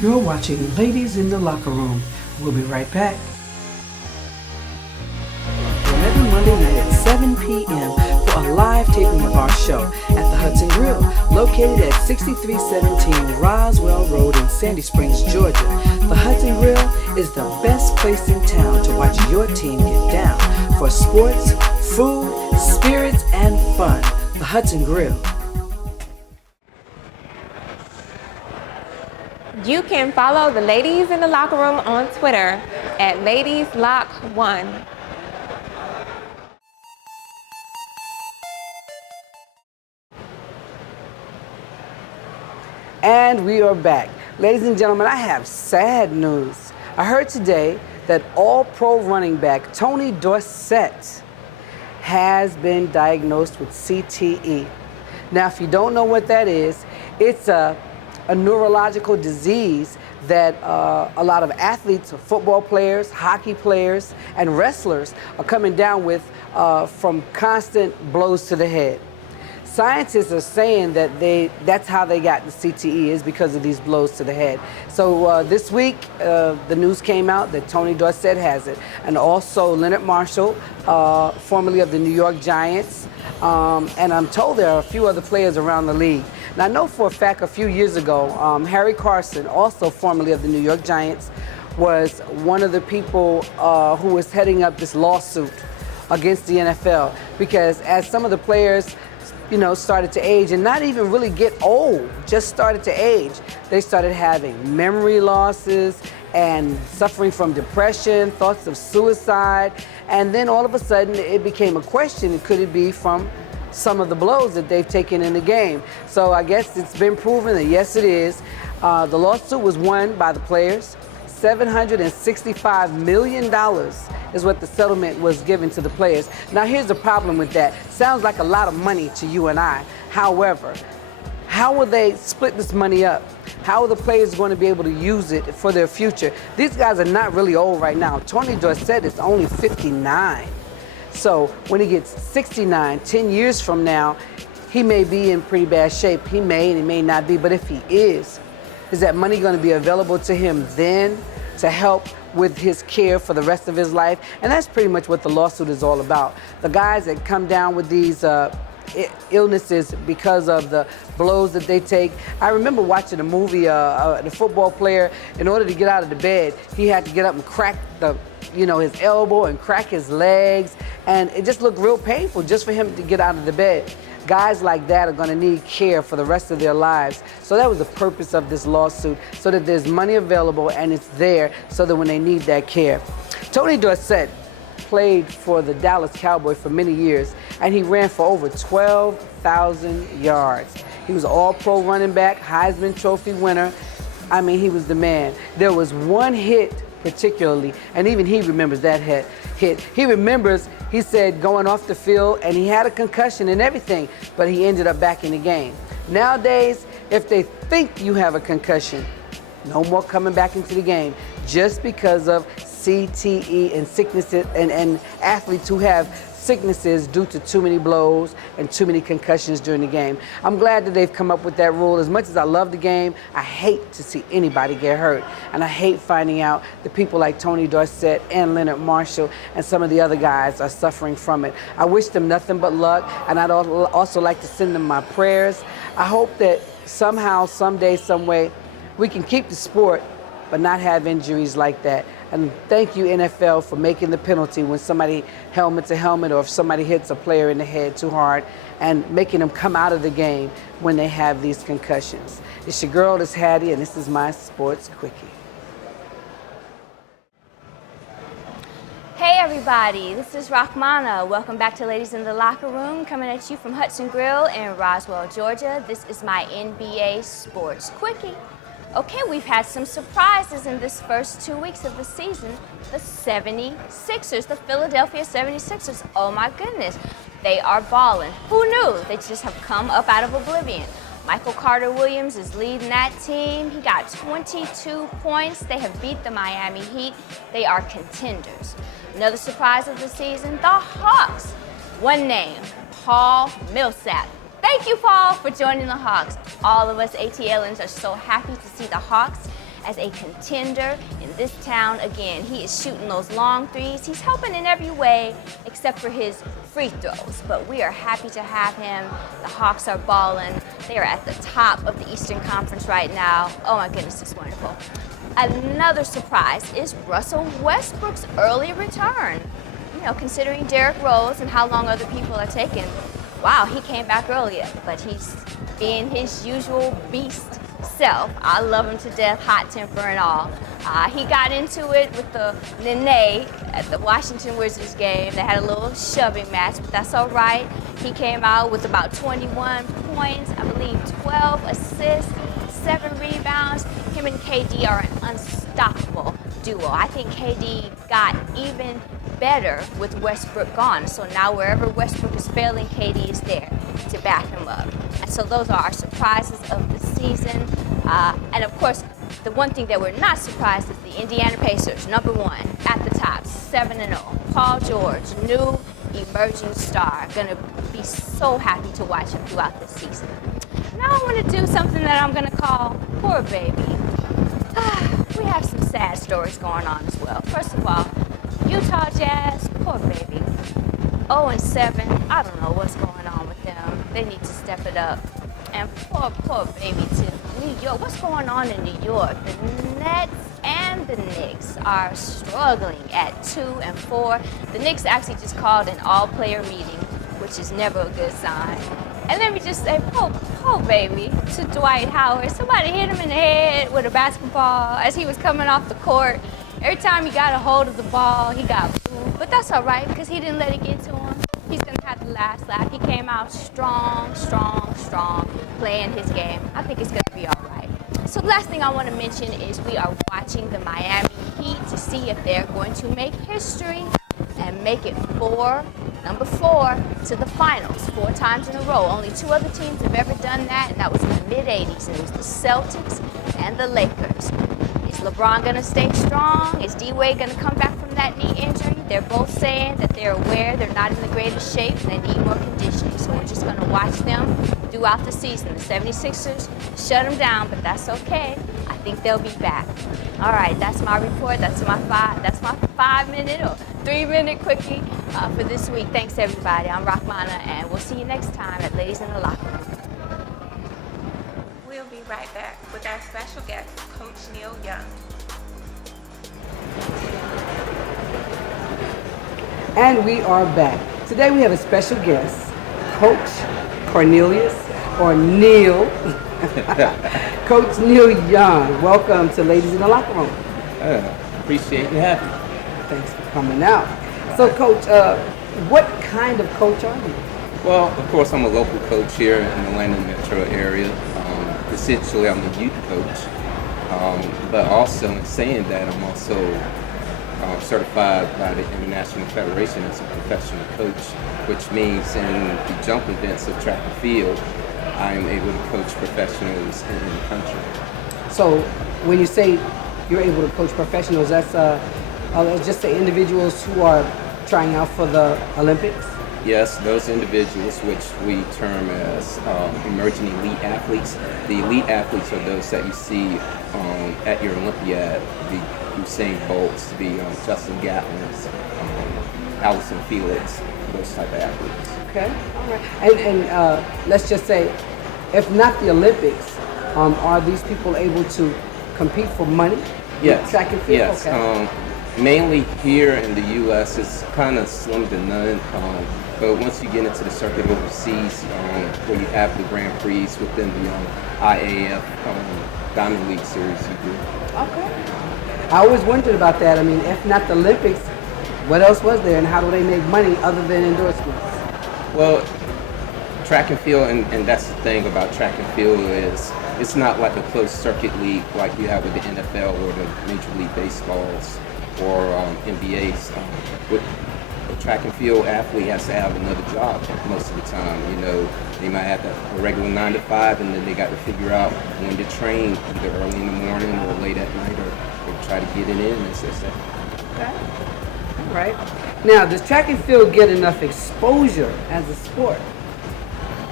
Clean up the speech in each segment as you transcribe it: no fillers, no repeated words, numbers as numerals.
You're watching Ladies in the Locker Room. We'll be right back. Every Monday night at 7 p.m. for a live taping of our show at the Hudson Grill, located at 6317 Roswell Road in Sandy Springs, Georgia. The Hudson Grill is the best place in town to watch your team get down for sports, food, spirits, and fun. The Hudson Grill. You can follow the Ladies in the Locker Room on Twitter at LadiesLock1. And we are back. Ladies and gentlemen, I have sad news. I heard today that All-Pro running back Tony Dorsett has been diagnosed with CTE. Now, if you don't know what that is, it's a neurological disease that a lot of athletes, football players, hockey players, and wrestlers are coming down with from constant blows to the head. Scientists are saying that that's how they got the CTE, is because of these blows to the head. So this week, the news came out that Tony Dorsett has it, and also Leonard Marshall, formerly of the New York Giants, and I'm told there are a few other players around the league. Now, I know for a fact a few years ago, Harry Carson, also formerly of the New York Giants, was one of the people who was heading up this lawsuit against the NFL, because as some of the players started to age, and not even really get old, just started to age, they started having memory losses and suffering from depression, thoughts of suicide, and then all of a sudden it became a question, could it be from some of the blows that they've taken in the game? So I guess it's been proven that yes, it is. The lawsuit was won by the players. $765 million is what the settlement was given to the players. Now, here's the problem with that. Sounds like a lot of money to you and I. However, how will they split this money up? How are the players going to be able to use it for their future? These guys are not really old right now. Tony Dorsett is only 59. So when he gets 69, 10 years from now, he may be in pretty bad shape. He may and he may not be, but if he is that money going to be available to him then to help with his care for the rest of his life? And that's pretty much what the lawsuit is all about. The guys that come down with these illnesses because of the blows that they take. I remember watching a movie, the football player, in order to get out of the bed, he had to get up and crack his elbow and crack his legs, and it just looked real painful just for him to get out of the bed. Guys like that are going to need care for the rest of their lives. So that was the purpose of this lawsuit, so that there's money available and it's there so that when they need that care. Tony Dorsett played for the Dallas Cowboys for many years, and he ran for over 12,000 yards. He was an all-pro running back, Heisman Trophy winner. I mean, he was the man. There was one hit particularly, and even he remembers that hit. He remembers, he said, going off the field, and he had a concussion and everything, but he ended up back in the game. Nowadays, if they think you have a concussion, no more coming back into the game, just because of CTE and sicknesses and athletes who have sicknesses due to too many blows and too many concussions during the game. I'm glad that they've come up with that rule. As much as I love the game, I hate to see anybody get hurt. And I hate finding out that people like Tony Dorsett and Leonard Marshall and some of the other guys are suffering from it. I wish them nothing but luck, and I'd also like to send them my prayers. I hope that somehow, someday, some way, we can keep the sport but not have injuries like that. And thank you, NFL, for making the penalty when somebody helmet to helmet, or if somebody hits a player in the head too hard, and making them come out of the game when they have these concussions. It's your girl, it's Hattie, and this is my Sports Quickie. Hey everybody, this is Rahmana. Welcome back to Ladies in the Locker Room, coming at you from Hudson Grill in Roswell, Georgia. This is my NBA Sports Quickie. Okay, we've had some surprises in this first 2 weeks of the season. The 76ers, the Philadelphia 76ers, oh my goodness, they are balling. Who knew? They just have come up out of oblivion. Michael Carter-Williams is leading that team. He got 22 points. They have beat the Miami Heat. They are contenders. Another surprise of the season, the Hawks. One name, Paul Millsap. Thank you, Paul, for joining the Hawks. All of us ATLians are so happy to see the Hawks as a contender in this town. Again, he is shooting those long threes. He's helping in every way except for his free throws, but we are happy to have him. The Hawks are balling. They are at the top of the Eastern Conference right now. Oh my goodness, it's wonderful. Another surprise is Russell Westbrook's early return. You know, considering Derrick Rose and how long other people are taking, wow, he came back earlier, but he's being his usual beast self. I love him to death, hot temper and all. He got into it with the Nene at the Washington Wizards game. They had a little shoving match, but that's all right. He came out with about 21 points, I believe 12 assists, 7 rebounds. Him and KD are an unstoppable duo. I think KD got even better with Westbrook gone. So now wherever Westbrook is failing, KD is there to back him up. And so those are our surprises of the season. And of course, the one thing that we're not surprised is the Indiana Pacers, number 1 at the top, 7-0. Paul George, new emerging star. Gonna be so happy to watch him throughout the season. Now I want to do something that I'm gonna call Poor Baby. We have some sad stories going on as well. First of all, Utah Jazz, poor baby. 0-7, I don't know what's going on with them. They need to step it up. And poor baby to New York. What's going on in New York? The Nets and the Knicks are struggling at 2-4. The Knicks actually just called an all-player meeting, which is never a good sign. And let me just say, poor baby to Dwight Howard. Somebody hit him in the head with a basketball as he was coming off the court. Every time he got a hold of the ball, he got booed. But that's all right, because he didn't let it get to him. He's going to have the last laugh. He came out strong, playing his game. I think it's going to be all right. So the last thing I want to mention is we are watching the Miami Heat to see if they're going to make history and make it number 4 to the finals 4 times in a row. Only 2 other teams have ever done that, and that was in the mid-'80s. It was the Celtics and the Lakers. Is LeBron going to stay strong? Is D-Wade going to come back from that knee injury? They're both saying that they're aware they're not in the greatest shape and they need more conditioning. So we're just going to watch them throughout the season. The 76ers shut them down, but that's okay. I think they'll be back. All right, that's my report. That's my 5-minute or 3-minute quickie for this week. Thanks, everybody. I'm Rahmana, and we'll see you next time at Ladies in the Locker Room. We'll be right back with our special guest, Coach Neil Young. And we are back. Today we have a special guest, Coach Cornelius, or Neil. Coach Neil Young. Welcome to Ladies in the Locker Room. Appreciate you having me. Thanks for coming out. So, Coach, what kind of coach are you? Well, of course, I'm a local coach here in the Atlanta metro area. Essentially, I'm a youth coach. But also, in saying that, I'm also certified by the International Federation as a professional coach, which means in the jump events of track and field, I am able to coach professionals in the country. So, when you say you're able to coach professionals, that's just the individuals who are trying out for the Olympics? Yes, those individuals, which we term as emerging elite athletes. The elite athletes are those that you see at your Olympiad, the Usain Bolts, the Justin Gatlin's, Allison Felix, those type of athletes. Okay, all right. And let's just say, if not the Olympics, are these people able to compete for money? Yes. Track and field? Yes. Okay. Mainly here in the U.S., it's kind of slim to none. But once you get into the circuit overseas, where you have the Grand Prix within the IAF Diamond League Series, you do. Okay. I always wondered about that. I mean, if not the Olympics, what else was there, and how do they make money other than endorsements? Well, track and field, and that's the thing about track and field, is it's not like a closed circuit league like you have with the NFL or the Major League Baseballs or NBAs. With a track and field athlete has to have another job most of the time. You know, they might have a regular 9 to 5, and then they got to figure out when to train, either early in the morning or late at night, or try to get it in, as they say. Okay. All right. Now, does track and field get enough exposure as a sport?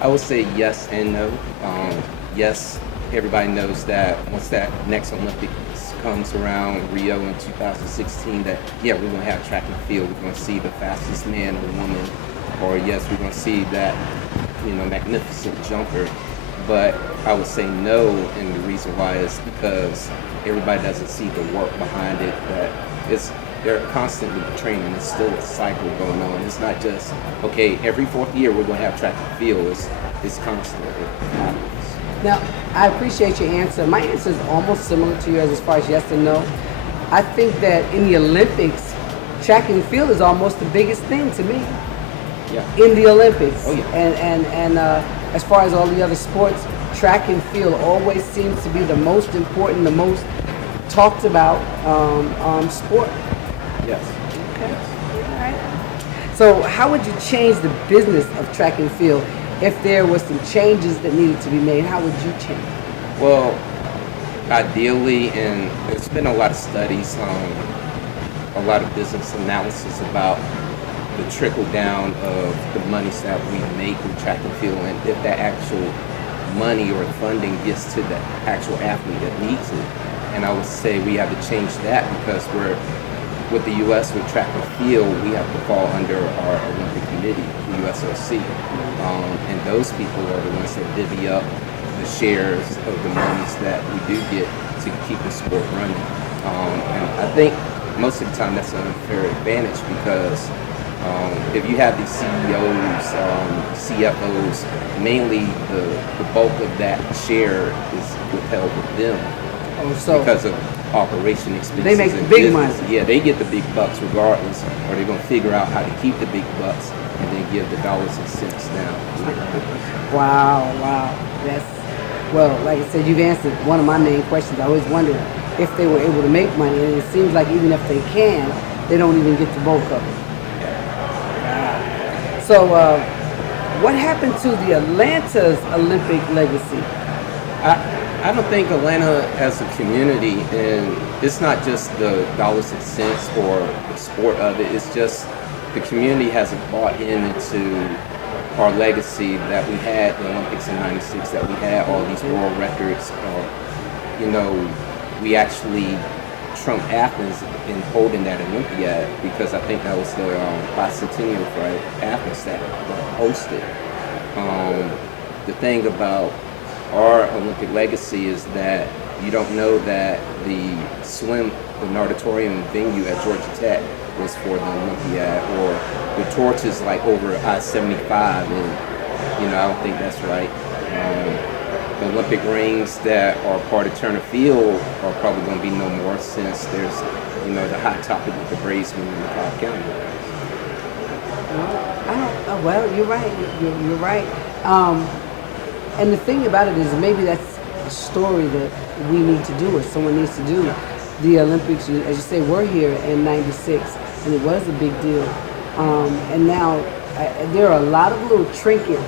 I would say yes and no. Yes, everybody knows that once that next Olympics comes around, Rio in 2016, that yeah, we're gonna have track and field. We're gonna see the fastest man or woman, or yes, we're gonna see that magnificent jumper. But I would say no, and the reason why is because everybody doesn't see the work behind it. That they're constantly training. It's still a cycle going on. It's not just okay. Every 4th year we're gonna have track and field. It's constant. It happens. Now, I appreciate your answer. My answer is almost similar to yours as far as yes and no. I think that in the Olympics, track and field is almost the biggest thing to me. Yeah. In the Olympics. Oh, yeah. And as far as all the other sports, track and field always seems to be the most important, the most talked about sport. Yes. Okay. All right. So how would you change the business of track and field? If there was some changes that needed to be made, how would you change? Well, ideally, and there's been a lot of studies, a lot of business analysis about the trickle down of the monies that we make in track and field, and if that actual money or funding gets to the actual athlete that needs it. And I would say we have to change that because with the U.S. with track and field, we have to fall under our Olympic Committee, the USOC. And those people are the ones that divvy up the shares of the monies that we do get to keep the sport running. And I think most of the time that's an unfair advantage because if you have these CEOs, CFOs, mainly the bulk of that share is withheld with them because of operation expenses. They make and the big business. money. Yeah, they get the big bucks regardless, or they're going to figure out how to keep the big bucks and then give the dollars and cents down. Wow. Well, like I said, you've answered one of my main questions. I always wondered if they were able to make money, and it seems like even if they can, they don't even get the bulk of it. So, what happened to the Atlanta's Olympic legacy? I don't think Atlanta as a community, and it's not just the dollars and cents or the sport of it, it's just the community hasn't bought into our legacy that we had the Olympics in '96, that we had all these world records. We actually trumped Athens in holding that Olympiad because I think that was the bicentennial for Athens that hosted. The thing about our Olympic legacy is that you don't know that the auditorium venue at Georgia Tech was for the Olympiad, or the torches like over I-75, and I don't think that's right. The Olympic rings that are part of Turner Field are probably going to be no more since there's the hot topic with the Braves moving to Cobb County. Well, you're right. You're right. And the thing about it is maybe that's a story that we need to do, or someone needs to do. The Olympics, as you say, were here in '96, and it was a big deal. And now there are a lot of little trinkets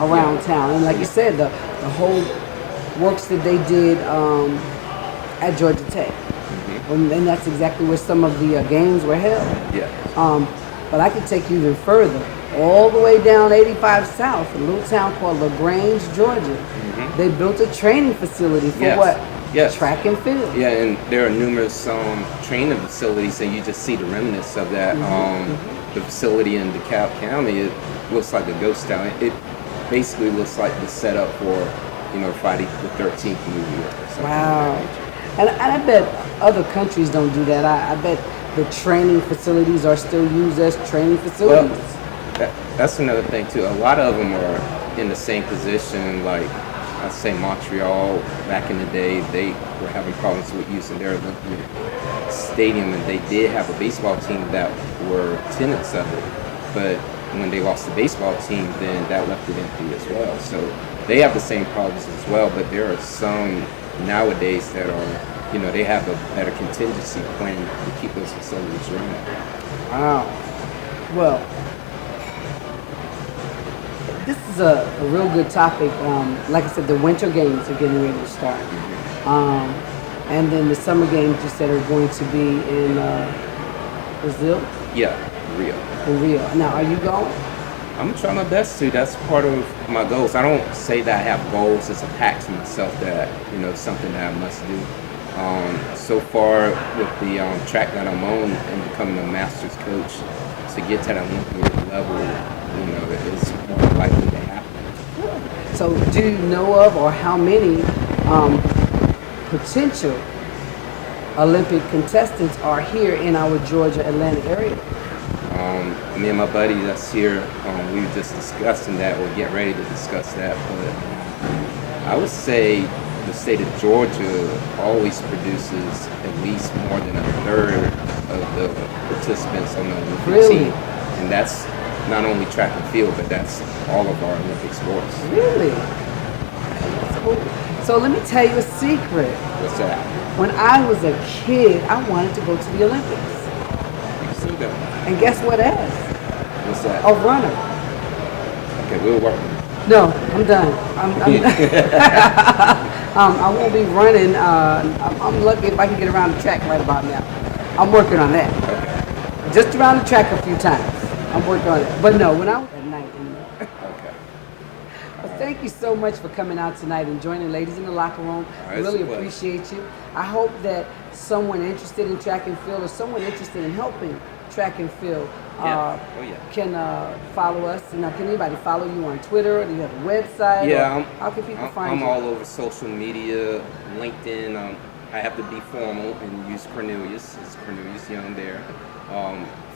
around town. And like you said, the whole works that they did at Georgia Tech. Mm-hmm. And that's exactly where some of the games were held. Yeah. But I could take you even further, all the way down 85 South, a little town called LaGrange, Georgia. Mm-hmm. They built a training facility for what? Yes. Track and field. Yeah, and there are numerous training facilities, and you just see the remnants of that. The facility in DeKalb County, it looks like a ghost town. It basically looks like the setup for, Friday the 13th movie or something. Wow. Like that. And I bet other countries don't do that. I bet the training facilities are still used as training facilities. Well, that's another thing too. A lot of them are in the same position, like I'd say Montreal back in the day, they were having problems with using their Olympic stadium, and they did have a baseball team that were tenants of it. But when they lost the baseball team, then that left it empty as well. So they have the same problems as well, but there are some nowadays that are, they have a better contingency plan to keep those facilities running. Wow. Well, this is a real good topic. Like I said, the winter games are getting ready to start. And then the summer games you said are going to be in Brazil? Yeah, Rio. In Rio. Now, are you going? I'm gonna try my best to. That's part of my goals. I don't say that I have goals as a tax to myself that something that I must do. So far with the track that I'm on and becoming a master's coach, to get to that Olympic level, it's more likely to happen. So do you know of or how many potential Olympic contestants are here in our Georgia, Atlanta area? Me and my buddy that's here, we were just discussing that, or get ready to discuss that, but I would say the state of Georgia always produces at least more than a third of the participants on the Olympic team. And that's not only track and field, but that's all of our Olympic sports. Really? That's cool. So let me tell you a secret. What's that? When I was a kid, I wanted to go to the Olympics. You still go. And guess what else? What's that? A runner. Okay, we'll work. No, I'm done. I won't be running. I'm lucky if I can get around the track right about now. I'm working on that. Okay. Just around the track a few times. I'm working on it. But no, when I was at night anyway. Okay. Well, thank you so much for coming out tonight and joining Ladies in the Locker Room. I really appreciate you. I hope that someone interested in track and field or someone interested in helping track and field can follow us. Can anybody follow you on Twitter? Or do you have a website? Yeah, how can people find you? I'm all over social media, LinkedIn. I have to be formal and use Cornelius. It's Cornelius Young there.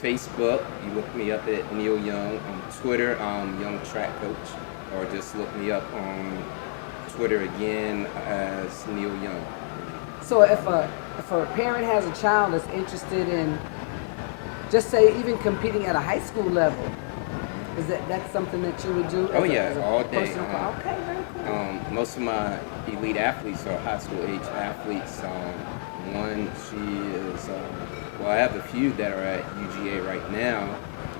Facebook, you look me up at Neil Young. On Twitter, Young Track Coach, or just look me up on Twitter again as Neil Young. So if a parent has a child that's interested in, just say, even competing at a high school level, is that's something that you would do? Oh yeah, all day. Okay, very cool. Most of my elite athletes are high school age athletes. One, she is, I have a few that are at UGA right now,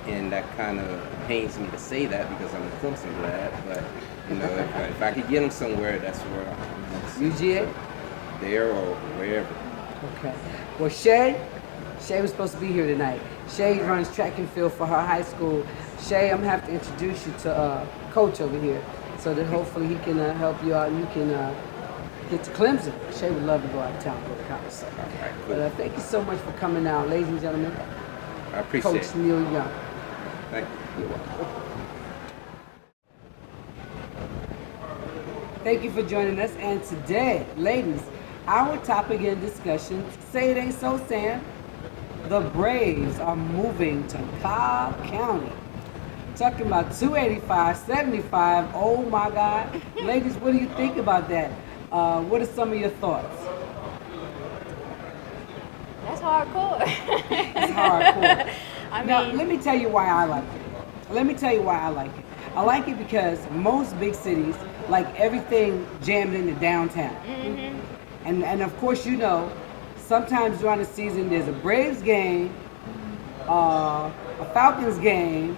and that kind of pains me to say that because I'm a Clemson grad, but if I could get them somewhere, that's where I'm UGA? There or wherever. Okay. Well, Shay was supposed to be here tonight. Shay runs track and field for her high school. Shay, I'm going to have to introduce you to Coach over here so that hopefully he can help you out and you can get to Clemson. Shay would love to go out of town and go to college. So. Right, cool. But thank you so much for coming out, ladies and gentlemen. I appreciate it. Coach Neil Young. Thank you. You're welcome. Thank you for joining us. And today, ladies, our topic in discussion, say it ain't so, Sam. The Braves are moving to Cobb County. Talking about 285, 75. Oh my God. Ladies, what do you think about that? What are some of your thoughts? That's hardcore. It's hardcore. Now, let me tell you why I like it. I like it because most big cities like everything jammed into downtown. Mm-hmm. And of course, sometimes during the season there's a Braves game, a Falcons game,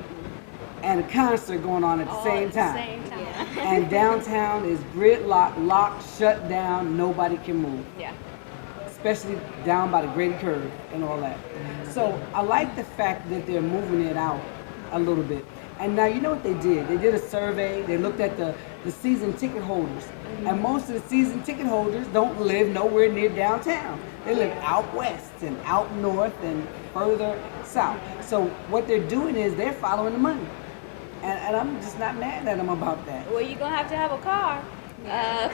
and a concert going on at the same time. Yeah. And downtown is gridlocked, locked, shut down, nobody can move. Yeah. Especially down by the Grady Curve and all that. So I like the fact that they're moving it out a little bit. And now you know what they did? They did a survey, they looked at the season ticket holders. And most of the season ticket holders don't live nowhere near downtown. They live out west and out north and further south. So what they're doing is they're following the money. And I'm just not mad at them about that. Well, you're going to have a car. Now,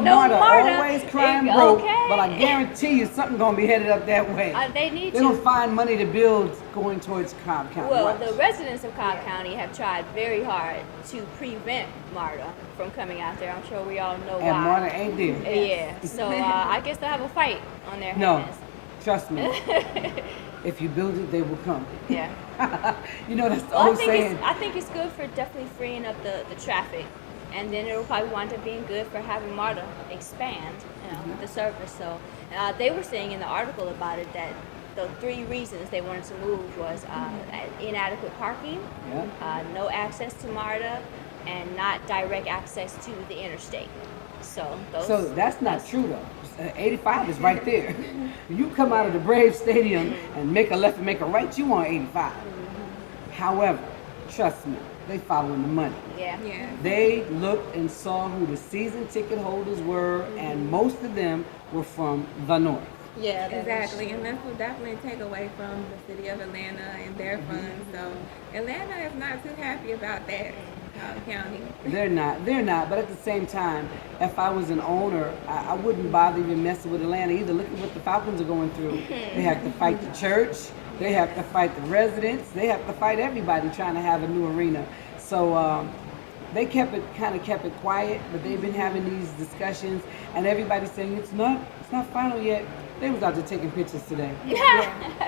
Marta always crying broke, but I guarantee you something going to be headed up that way. They're going to find money to build going towards Cobb County. Well, the residents of Cobb County have tried very hard to prevent MARTA from coming out there. I'm sure we all know why. And MARTA ain't there. Yeah, so I guess they'll have a fight on their hands. No, trust me. If you build it, they will come. Yeah. That's the old saying. I think it's good for definitely freeing up the traffic. And then it'll probably wind up being good for having MARTA expand, the service. So they were saying in the article about it that the 3 reasons they wanted to move was inadequate parking, no access to MARTA, and not direct access to the interstate. So that's not true though. 85 is right there. You come out of the Braves Stadium and make a left and make a right, you on 85. However, trust me, they following the money. Yeah. Yeah. They looked and saw who the season ticket holders were, and most of them were from the North. Yeah, that is Exactly, true. and this will definitely take away from the city of Atlanta and their funds. So Atlanta is not too happy about that, County. They're not, but at the same time, if I was an owner, I wouldn't bother even messing with Atlanta either. Look at what the Falcons are going through. They have to fight the church, they have to fight the residents, they have to fight everybody trying to have a new arena. So they kept it quiet, but they've been having these discussions, and everybody's saying it's not final yet. They was out there taking pictures today.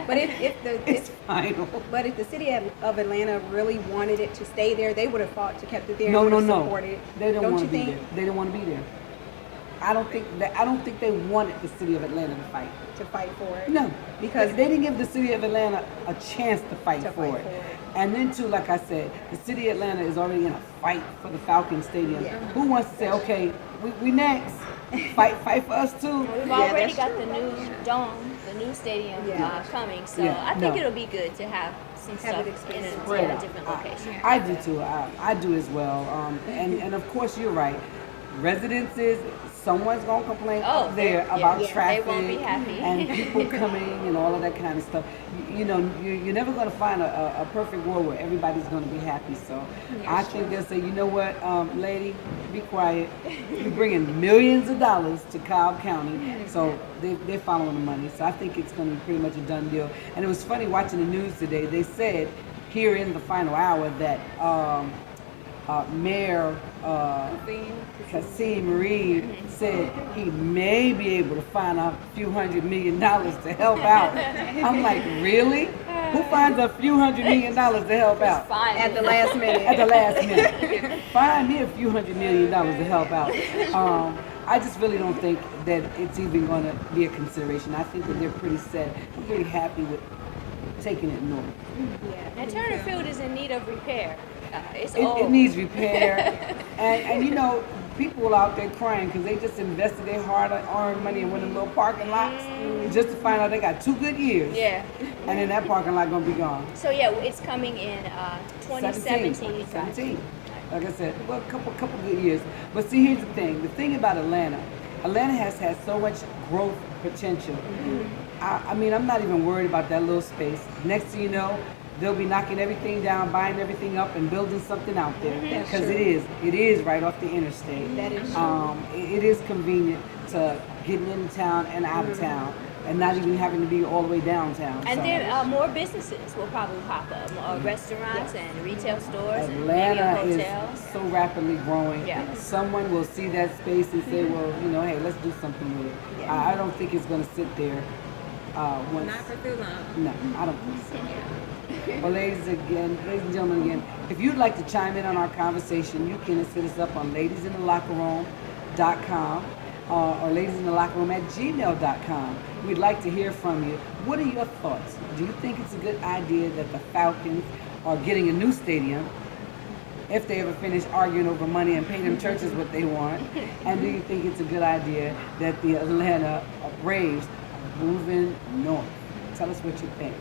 But if the It's final. but if the city of Atlanta really wanted it to stay there, they would have fought to kept it there. No, and no, would have no. supported. They don't want you to be think? there. They don't want to be there. I don't think they wanted the city of Atlanta to fight. To fight for it. No, Because because they didn't give the city of Atlanta a chance to fight for it. And then too, like I said, the city of Atlanta is already in a fight for the Falcon Stadium. Yeah. Who wants to say, okay, we next? Fight for us too. We've Yeah, already that's got true. the new dome, the new stadium Yeah. coming, so Yeah, I think no. it'll be good to have some Have stuff it expanded. in Spread a out. different location. I do too. I do as well. And of course you're right. Residences, someone's gonna complain Oh, up there yeah, about yeah, they traffic won't be happy. and people coming and all of that kind of stuff. You know, you're never gonna find a perfect world where everybody's gonna be happy. So I think they'll say, you know what, lady, be quiet. You're bringing millions of dollars to Cobb County, so they're following the money. So I think it's gonna be pretty much a done deal. And it was funny watching the news today. They said here in the final hour that Mayor Kasim Reed said he may be able to find a few $100 million to help out. I'm like, really? Who finds a few $100 million to help out? Fine. At the last minute. At the last minute. Find me a few $100 million to help out. I just really don't think that it's even going to be a consideration. I think that they're pretty set. I'm pretty happy with taking it north. And Turner Field is in need of repair. It's It old. needs repair. and you know, people out there crying because they just invested their hard-earned money in one of them little parking lots just to find out they got 2 good years. Yeah. And then that parking lot going to be gone. So yeah, it's coming in 2017. 17. Like I said, well, a couple good years. But see, here's the thing. The thing about Atlanta has had so much growth potential. I mean, I'm not even worried about that little space. Next thing you know, they'll be knocking everything down, buying everything up, and building something out there. Because it is right off the interstate. That is It is convenient to getting into town and out of town, and not even having to be all the way downtown. And So then more businesses will probably pop up, more restaurants and retail stores and maybe a Atlanta is hotel. so rapidly growing. Yeah. Someone will see that space and say, well, you know, hey, let's do something with it. I don't think it's going to sit there once. Not for too long. No, I don't think so. Well, ladies and gentlemen, again, if you'd like to chime in on our conversation, you can hit us up on ladiesintheLockerRoom.com or ladiesintheLockerRoom@gmail.com. We'd like to hear from you. What are your thoughts? Do you think it's a good idea that the Falcons are getting a new stadium if they ever finish arguing over money and pay them churches what they want? And do you think it's a good idea that the Atlanta Braves are moving north? Tell us what you think.